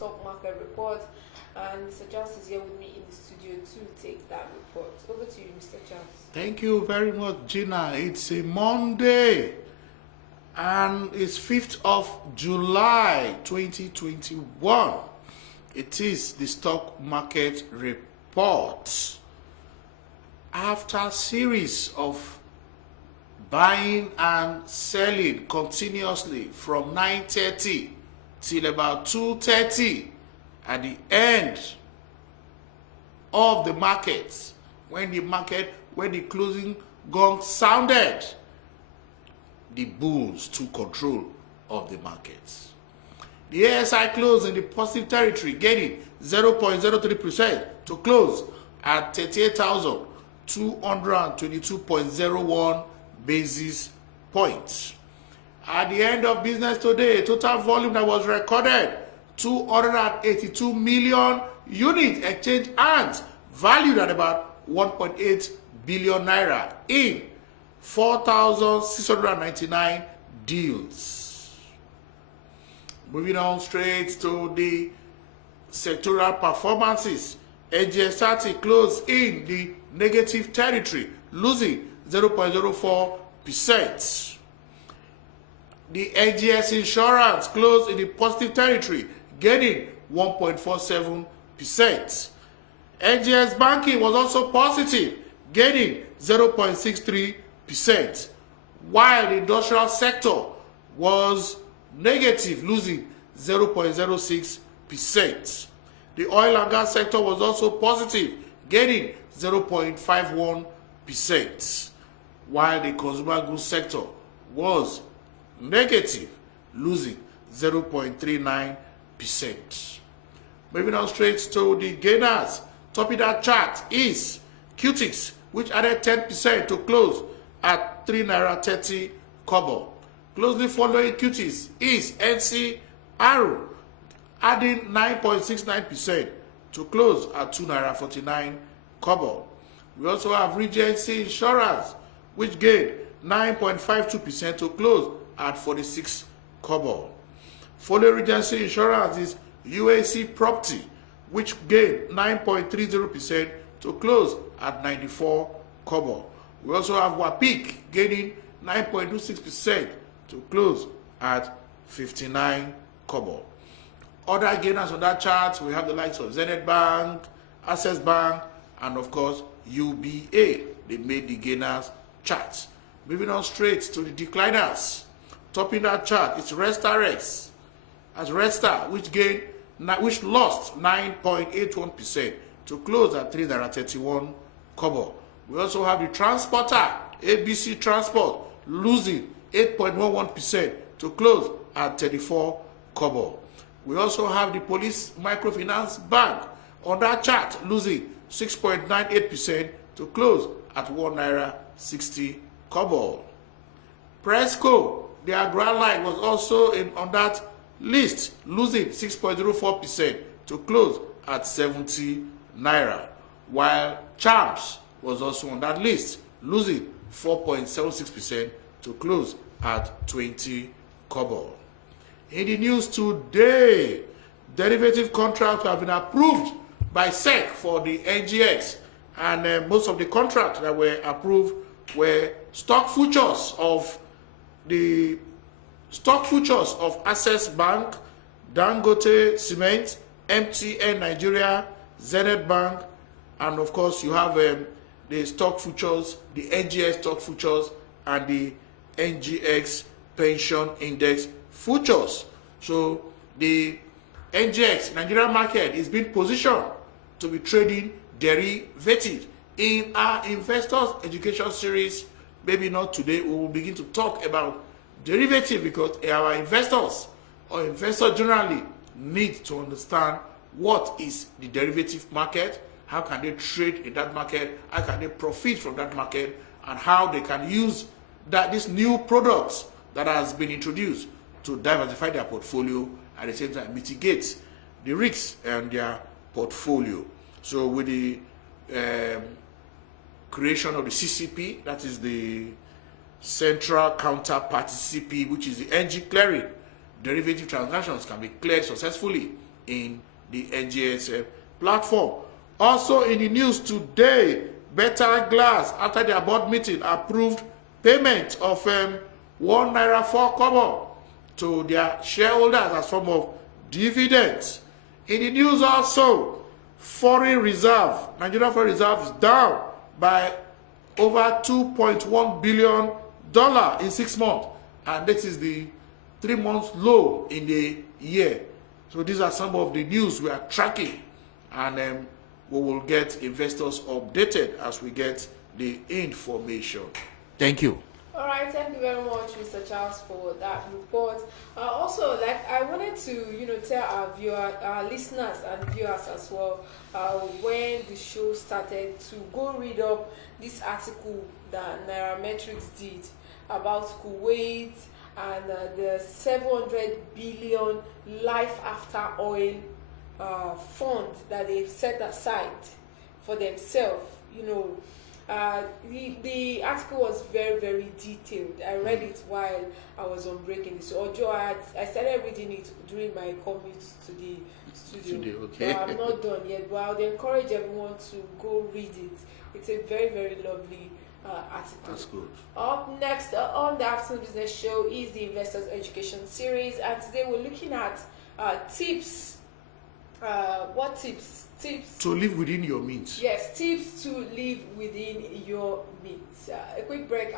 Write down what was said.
stock market report. And Mr. Charles is here with me in the studio to take that report. Over to you, Mr. Charles. Thank you very much, Gina. It's a Monday and it's 5th of July 2021. It is the stock market report. After a series of buying and selling continuously from 9:30 till about 2:30, at the end of the market, when the closing gong sounded, the bulls took control of the markets. The ASI closed in the positive territory, gaining 0.03% to close at 38,222.01 basis points. At the end of business today, total volume that was recorded, 282 million units exchanged hands, valued at about 1.8 billion naira in 4,699 deals. Moving on straight to the sectoral performances, NGX30 closed in the negative territory, losing 0.04%. The NGX Insurance closed in the positive territory, gaining 1.47%. NGX Banking was also positive, gaining 0.63%, while the industrial sector was negative, losing 0.06%. The oil and gas sector was also positive, gaining 0.51%, while the consumer goods sector was negative, losing 0.39%. Moving on straight to the gainers. Topping that chart is QTix, which added 10% to close at 3 naira 30 kobo. Closely following QTix is NCR, adding 9.69% to close at 2 naira 49 kobo. We also have Regency Insurance, which gained 9.52% to close at 46 kobo. Following Regency Insurance is UAC Property, which gained 9.30% to close at 94 kobo. We also have Wapik gaining 9.26% to close at 59 kobo. Other gainers on that chart, we have the likes of Zenith Bank, Access Bank, and of course UBA. They made the gainers chart. Moving on straight to the decliners. Topping that chart is Restarex, as Resta, which lost 9.81% to close at 3 naira 31 kobo. We also have the transporter, ABC Transport, losing 8.11% to close at 34 kobo. We also have the Police Microfinance Bank on that chart, losing 6.98% to close at 1 naira 60 kobo. Presco, the Agri-Life, was also on that list, losing 6.04% to close at 70 naira, while Champs was also on that list, losing 4.76% to close at 20 kobo. In the news today, derivative contracts have been approved by SEC for the NGX, and most of the contracts that were approved were stock futures of Access Bank, Dangote Cement, MTN Nigeria, Zenith Bank, and of course you have the stock futures, the NGX stock futures, and the NGX Pension Index futures. So the NGX Nigerian market is being positioned to be trading derivatives. In our investors education series, maybe not today, we will begin to talk about derivative, because our investors or investors generally need to understand what is the derivative market, how can they trade in that market, how can they profit from that market, and how they can use these new products that has been introduced to diversify their portfolio, at the same time mitigate the risks in their portfolio. So with the creation of the CCP, that is the Central Counterparty CCP, which is the NG clearing, derivative transactions can be cleared successfully in the NGSM platform. Also in the news today, Better Glass, after their board meeting, approved payment of 1 naira 4 kobo to their shareholders as form of dividends. In the news also, foreign reserve, Nigerian foreign reserve is down by over $2.1 billion in 6 months. And this is the 3 months low in the year. So these are some of the news we are tracking. And we will get investors updated as we get the information. Thank you. All right, thank you very much, Mr. Charles, for that report. Also, like I wanted to, tell our listeners and viewers as well, when the show started, to go read up this article that Nairametrics did about Kuwait and the 700 billion life after oil fund that they've set aside for themselves. The article was very, very detailed. I read it while I was on break so I started reading it during my commute to the studio. Okay. So I'm not done yet, but I would encourage everyone to go read it. It's a very, very lovely article. That's good. Up next on the Afternoon Business Show is the Investors Education Series, and today we're looking at tips. What tips? Tips to live within your means. Yes, tips to live within your means. A quick break.